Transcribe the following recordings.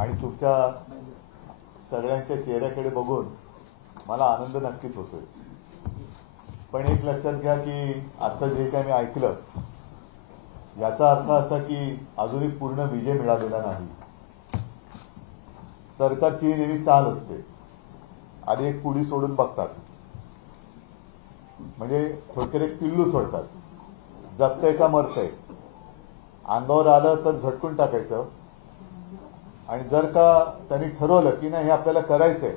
आणि तुमच्या सगळ्यांच्या चेहऱ्याकडे बघून मला आनंद नक्कीच होतोय. पण एक लक्षात घ्या की आता जे काही मी ऐकलं याचा अर्थ असा की अजूनही पूर्ण विजय मिळालेला नाही. सरकारची नेहमी चाल असते, आधी एक पुडी सोडून बघतात, म्हणजे थोडक्यात एक पिल्लू सोडतात, जगतंय का मरतंय, अंगावर आलं तर झटकून टाकायचं, आणि जर का त्यांनी ठरवलं की नाही हे आपल्याला करायचंय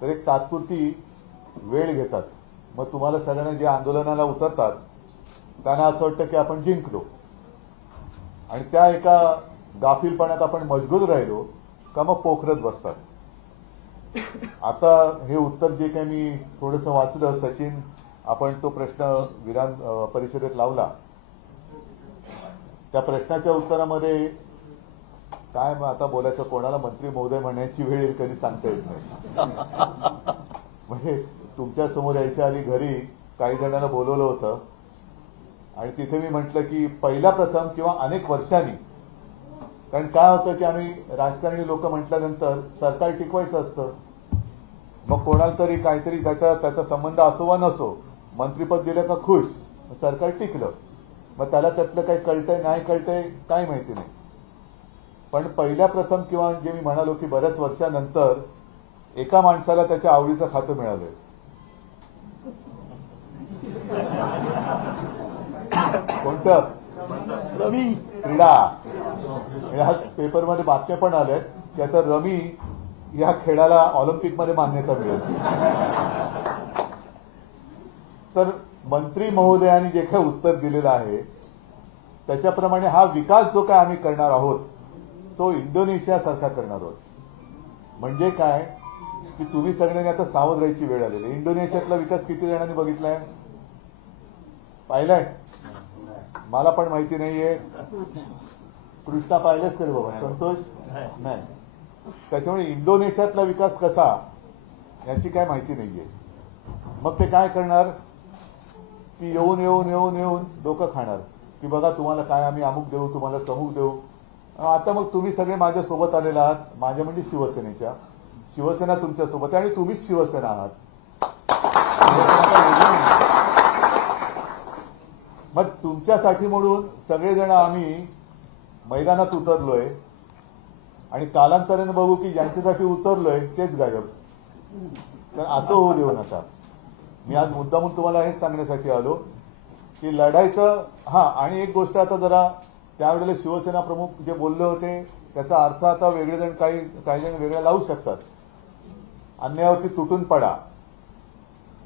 तर एक तात्पुरती वेळ घेतात. मग तुम्हाला सगळ्यांना जे आंदोलनाला उतरतात त्यांना असं वाटतं की आपण जिंकलो, आणि त्या एका गाफीलपणात आपण मजबूत राहिलो का मग पोखरत बसतात. आता हे उत्तर जे काही मी थोडंसं वाचलं, सचिन आपण तो प्रश्न विधान परिषदेत लावला, त्या प्रश्नाच्या उत्तरामध्ये काय मग आता बोलायचं, कोणाला मंत्री महोदय म्हणण्याची वेळ येईल कधी सांगता येत नाही. म्हणजे तुमच्या समोर यायच्या आधी घरी काही जणांना बोलवलं होतं आणि तिथे मी म्हटलं की पहिला प्रथम किंवा अनेक वर्षांनी, कारण काय होतं की आम्ही राजकारणी लोक म्हटल्यानंतर सरकार टिकवायचं असतं, मग कोणाला तरी काहीतरी त्याचा संबंध असो वा नसो मंत्रीपद दिलं का खुश, सरकार टिकलं, मग त्याला त्यातलं काही कळतंय नाही कळतंय काय माहिती नाही. पण पहिल्या प्रथम किंवा जे मी म्हणालो की बऱ्याच वर्षानंतर एका माणसाला त्याच्या आवडीचं खातं मिळालंय. कोणतं? रवी क्रीडा. आज पेपरमध्ये बातम्या पण आल्यात की आता रमी या खेळाला ऑलिम्पिकमध्ये मान्यता मिळेल. तर मंत्री महोदयांनी जे काही उत्तर दिलेलं आहे त्याच्याप्रमाणे हा विकास जो काय आम्ही करणार आहोत तो इंडोनेशिया सारखा करणार आहोत. म्हणजे काय की तुम्ही सगळ्यांनी आता सावध राहायची वेळ आलेली. इंडोनेशियातला विकास किती जणांनी बघितलाय, पाहिलाय? मला पण माहिती नाहीये. कृष्णा पाहिलेच तरी बाबा, संतोष नाही. त्याच्यामुळे इंडोनेशियातला विकास कसा याची काय माहिती नाहीये. मग ते काय करणार की येऊन येऊन येऊन येऊन डोकं खाणार की बघा तुम्हाला काय आम्ही अमुक देऊ, तुम्हाला तमुक देऊ. आता मग तुम्ही सगळे माझ्या सोबत आलेला आहात, माझ्या म्हणजे शिवसेनेच्या, शिवसेना तुमच्या सोबत आहे आणि तुम्हीच शिवसेना आहात. मग तुमच्यासाठी म्हणून सगळेजण आम्ही मैदानात उतरलोय आणि कालांतराने बघू की ज्यांच्यासाठी उतरलोय तेच गायब. तर असं होऊ देऊ नका. मी आज मुद्दामून तुम्हाला हेच सांगण्यासाठी आलो की लढायचं. हा, आणि एक गोष्ट आता जरा त्यावेळेला शिवसेना प्रमुख जे बोलले होते त्याचा अर्थ आता वेगळे जण काही जण वेगळ्या लावू शकतात. अन्यायावरती तुटून पडा,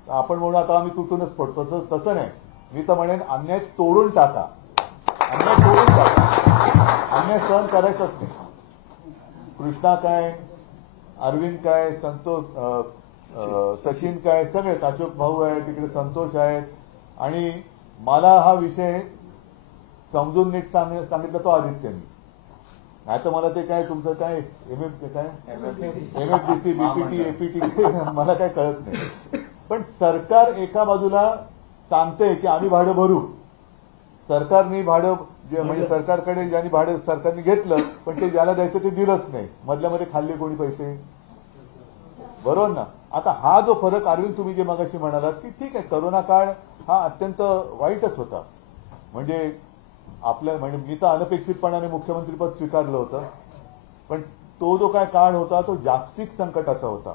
आपण म्हणून आता आम्ही तुटूनच पडतो, तसं नाही. मी तर म्हणेन अन्याय तोडून टाका, अन्याय तोडून टाका, अन्याय सहन करायचंच नाही. कृष्णा काय, अरविंद काय, संतोष, सचिन काय, सगळे अशोक भाऊ आहे तिकडे, संतोष आहेत. आणि मला हा विषय समजून नीट सांगितलं तो आदित्यनी. नाही तर मला ते काय तुमचं काय एमएफडीसी बीपीटी एपीटी मला काय कळत नाही. पण सरकार एका बाजूला सांगते की आम्ही भाडं भरू, सरकारने भाडं म्हणजे सरकारकडे ज्यांनी भाडं सरकारने घेतलं पण ते ज्याला द्यायचं ते दिलंच नाही, मधल्यामध्ये खाल्ले कोणी पैसे, बरोबर ना. आता हा जो फरक अरविंद तुम्ही जे मगाशी म्हणालात की ठीक आहे करोना काळ हा अत्यंत वाईटच होता, म्हणजे आपल्या म्हणजे मी तर अनपेक्षितपणाने मुख्यमंत्रीपद स्वीकारलं होतं, पण तो जो काय काळ होता तो जागतिक संकटाचा होता.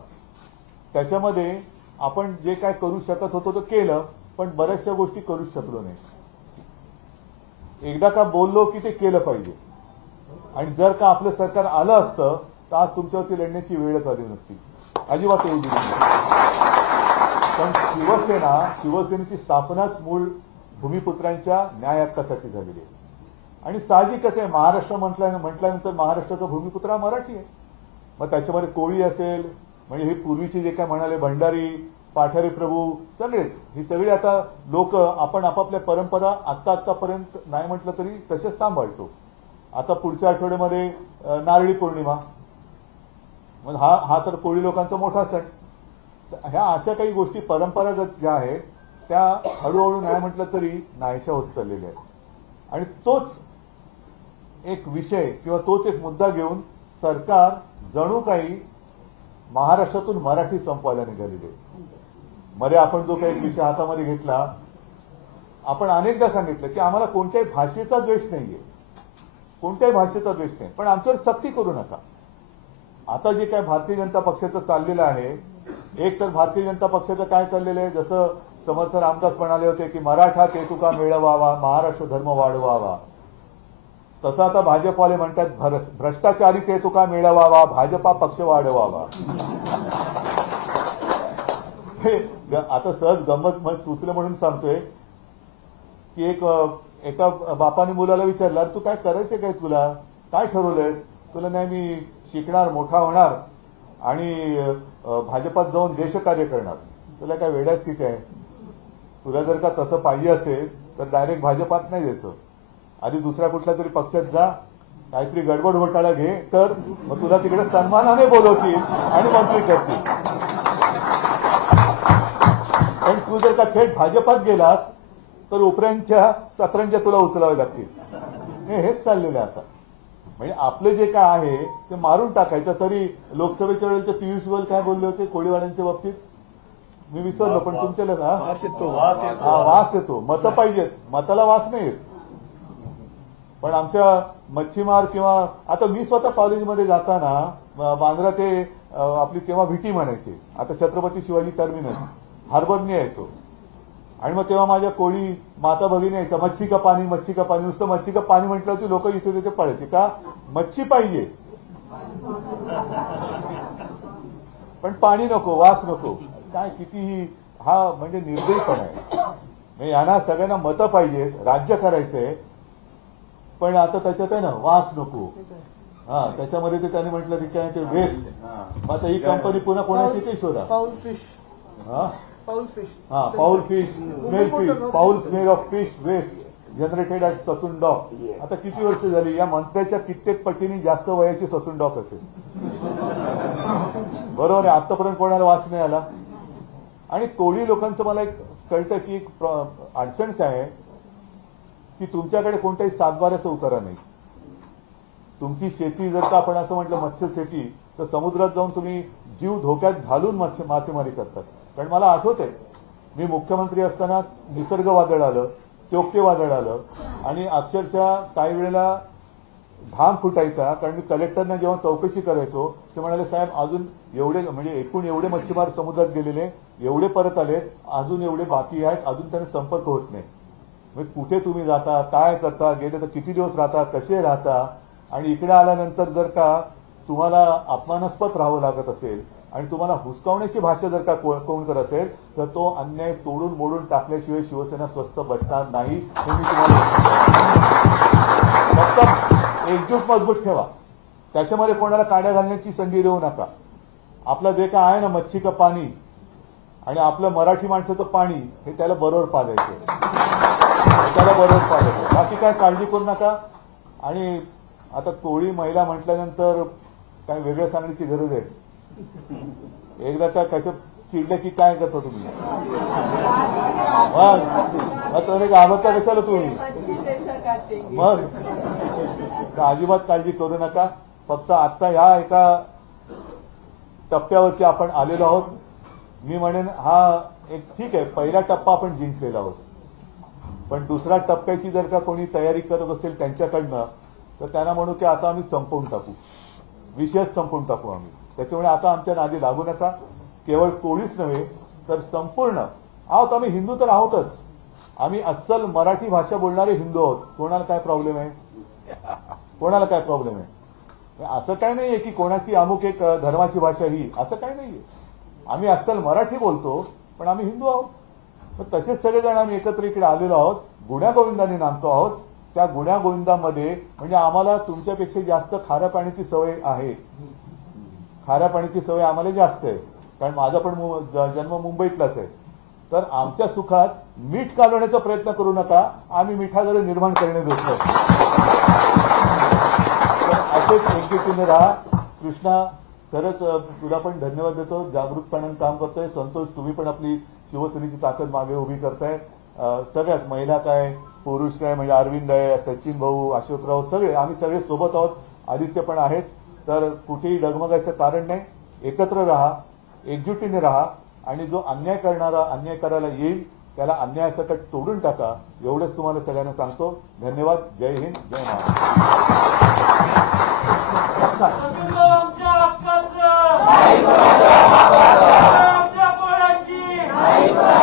त्याच्यामध्ये आपण जे काय करू शकत होतो ते केलं, पण बऱ्याचशा गोष्टी करू शकलो नाही. एकदा का बोललो की ते केलं पाहिजे, आणि जर का आपलं सरकार आलं असतं तर आज तुमच्यावरती लढण्याची वेळच आली नसती, अजिबात येऊ दिली नसती. पण शिवसेनेची स्थापनाच मूळ भूमिपुत्रांच्या न्याय हक्कासाठी झालेली आहे. आणि साहजिकच आहे, महाराष्ट्र म्हटल्यानंतर महाराष्ट्राचा भूमिपुत्र हा मराठी आहे. मग त्याच्यामध्ये कोळी असेल, म्हणजे हे पूर्वीचे जे काय म्हणाले भंडारी, पाठारे प्रभू, सगळेच ही सगळी आता लोक आपण आपापल्या परंपरा आतापर्यंत नाही म्हटलं तरी तसेच सांभाळतो. आता पुढच्या आठवड्यामध्ये नारळी पौर्णिमा, मग हा तर कोळी लोकांचा मोठा सण. ह्या अशा काही गोष्टी परंपरागत ज्या आहेत त्या हळूहळू नाही म्हटलं तरी नाहीशा होत चाललेल्या आहेत. आणि तोच एक विषय किंवा तोच एक मुद्दा घेऊन सरकार जणू काही महाराष्ट्रातून मराठी संपवायला निघालेले. मध्ये आपण जो काही विषय हातामध्ये घेतला, आपण अनेकदा सांगितलं की आम्हाला कोणत्याही भाषेचा द्वेष नाहीये, कोणत्याही भाषेचा द्वेष नाही, पण आमच्यावर सक्ती करू नका. आता जे काय भारतीय जनता पक्षाचं चाललेलं आहे, एक तर भारतीय जनता पक्षाचं काय चाललेलं आहे, जसं समर्थ रामदास म्हणाले होते की मराठा केतुका मिळवावा, महाराष्ट्र धर्म वाढवावा, तसं आता भाजपवाले म्हणतात भ्रष्टाचारी केतुका मिळवावा, भाजपा पक्ष वाढवावा. आता सहज गंमत सुचलं म्हणून सांगतोय की एका बापाने मुलाला विचारलं, तू काय करायचं काय, तुला काय ठरवलंय? तुला नाही, मी शिकणार, मोठा होणार आणि भाजपात जाऊन देशकार्य करणार. तुला काय वेड्याच की काय? तुला जर का तसं पाहिजे असेल तर डायरेक्ट भाजपात नाही द्यायचं, आधी दुसऱ्या कुठल्या तरी पक्षात जा, काहीतरी गडबड घोटाळा घे, तर मग तुला तिकडे सन्मानाने बोलवतील आणि मंत्री करतील. पण तू जर का थेट भाजपात गेलास तर उपऱ्यांच्या सतरंज्या तुला उचलावे लागतील. हेच चाललेलं आहे आता. म्हणजे आपले जे काय आहे ते मारून टाकायचं. तरी लोकसभेच्या वेळेला ते पियुष गोयल काय बोलले होते कोळीवाड्यांच्या बाबतीत, मी विसरलो, पण तुमच्या वास येतो. मतं पाहिजेत, मताला वास नाही येत. पण आमच्या मच्छीमार किंवा आता मी स्वतः कॉलेजमध्ये जाताना बांद्रा ते आपली तेव्हा व्हीटी म्हणायचे, आता छत्रपती शिवाजी टर्मिनस, हार्बरने यायचो. आणि मग तेव्हा माझ्या कोळी माता भगिनी यायचा, मच्छी का पाणी, मच्छी का पाणी. नुसतं मच्छी का पाणी म्हटलं की लोक इथे तिथे पळायचे, का मच्छी पाहिजे पण पाणी नको, वास नको. काय कितीही हा म्हणजे निर्दयीपणा आहे. यांना सगळ्यांना मतं पाहिजेत, राज्य करायचंय, पण आता त्याच्यात आहे ना वास नको. हा, त्याच्यामध्ये ते त्यांनी म्हटलं की काय ते वेस्ट. मग आता ही कंपनी पुन्हा कोणाची ते शोधा. Foul fish smell fish, foul smell of fish waste generated at Sassoon dock. आता किती वर्ष झाली या मंत्र्याच्या कित्येक पटीने जास्त वयाची ससून डॉक असेल. बरोबर आहे, आतापर्यंत कोणाला वास नाही आला. आणि कोळी लोकांचं मला एक कळतं की एक अडचण काय आहे की तुमच्याकडे कोणत्याही सातबाऱ्याचा उतारा नाही. तुमची शेती जर का आपण असं म्हटलं मत्स्य शेती, तर समुद्रात जाऊन तुम्ही जीव धोक्यात घालून मासेमारी करतात. कारण मला आठवत आहे, मी मुख्यमंत्री असताना निसर्ग वादळ आलं, टोके वादळ आलं आणि अक्षरशः काही वेळेला घाम फुटायचा. कारण मी कलेक्टरना जेव्हा चौकशी करायचो ते म्हणाले, साहेब अजून एवढे म्हणजे एकूण एवढे मच्छीमार समुद्रात गेलेले, एवढे परत आले, अजून एवढे बाकी आहेत, अजून त्यांना संपर्क होत नाही. मग कुठे तुम्ही जाता, काय करता, गेले तर किती दिवस राहता, कसे राहता, आणि इकडे आल्यानंतर जर का तुम्हाला अपमानास्पद राहावं लागत असेल आणि तुम्हाला हुसकावण्याची भाषा जर का कोण करत असेल तर तो अन्याय तोडून मोडून टाकल्याशिवाय शिवसेना स्वस्थ बसणार नाही. तुम्ही फक्त एकजूट मजबूत ठेवा, त्याच्यामध्ये कोणाला काड्या घालण्याची संधी देऊ नका. आपलं जे काय आहे ना मच्छी का पाणी आणि आपलं मराठी माणसाचं पाणी हे त्याला बरोबर पाजायचं, त्याला बरोबर पाजायचं. बाकी काय काळजी करू नका. आणि आता कोळी महिला म्हटल्यानंतर काय वेगळं सांगण्याची गरज आहे. एकदा काय कसं चिडलं की काय करता तुम्ही, मग घाबरता कशाला तुम्ही, मग अजिबात काळजी करू नका. फक्त आता ह्या एका टप्प्यावरती आपण आलेलो आहोत. मी म्हणेन हा एक ठीक आहे, पहिला टप्पा आपण जिंकलेला आहोत, पण दुसऱ्या टप्प्याची जर का कोणी तयारी करत असेल त्यांच्याकडनं तर त्यांना म्हणू की आता आम्ही संपवून टाकू, विषयच संपवून टाकू आम्ही. त्याच्यामुळे आता आमच्या नादी लागू नका. केवळ कोळीच नव्हे तर संपूर्ण आहोत आम्ही, हिंदू तर आहोतच, आम्ही अस्सल मराठी भाषा बोलणारे हिंदू आहोत. कोणाला काय प्रॉब्लेम आहे, कोणाला काय प्रॉब्लेम आहे? असं काय नाहीये की कोणाची अमुक एक धर्माची भाषा ही, असं काय नाहीये. आम्ही अस्सल मराठी बोलतो पण आम्ही हिंदू आहोत. तर तसेच सगळेजण आम्ही एकत्र इकडे आलेलो आहोत, गुण्यागोविंदाने नांदतो आहोत. त्या गुण्यागोविंदामध्ये म्हणजे आम्हाला तुमच्यापेक्षा जास्त खाऱ्या पाण्याची सवय आहे, खाऱ्या पाण्याची सवय आम्हाला जास्त आहे. कारण माझा पण जन्म मुंबईतलाच आहे. तर आमच्या सुखात मीठ कालवण्याचा प्रयत्न करू नका, आम्ही मिठागरे निर्माण करणे देतो. असेच एकजुटीने राहा. कृष्णा, खरंच तुला पण धन्यवाद देतो, जागृतपणाने काम करतोय. संतोष, तुम्ही पण आपली शिवसेनेची ताकद मागे उभी करताय. सगळ्याच महिला काय पुरुष काय, म्हणजे अरविंद आहे, सचिन भाऊ, अशोकराव, सगळे आम्ही सगळे सोबत आहोत. आदित्य पण आहेच. तर कुठेही डगमगायचं कारण नाही. एकत्र राहा, एकजुटीने राहा आणि जो अन्याय करणारा अन्याय करायला येईल त्याला अन्यायासकट तोडून टाका. एवढंच तुम्हाला सगळ्यांना सांगतो. धन्यवाद. जय हिंद, जय महाराष्ट्र.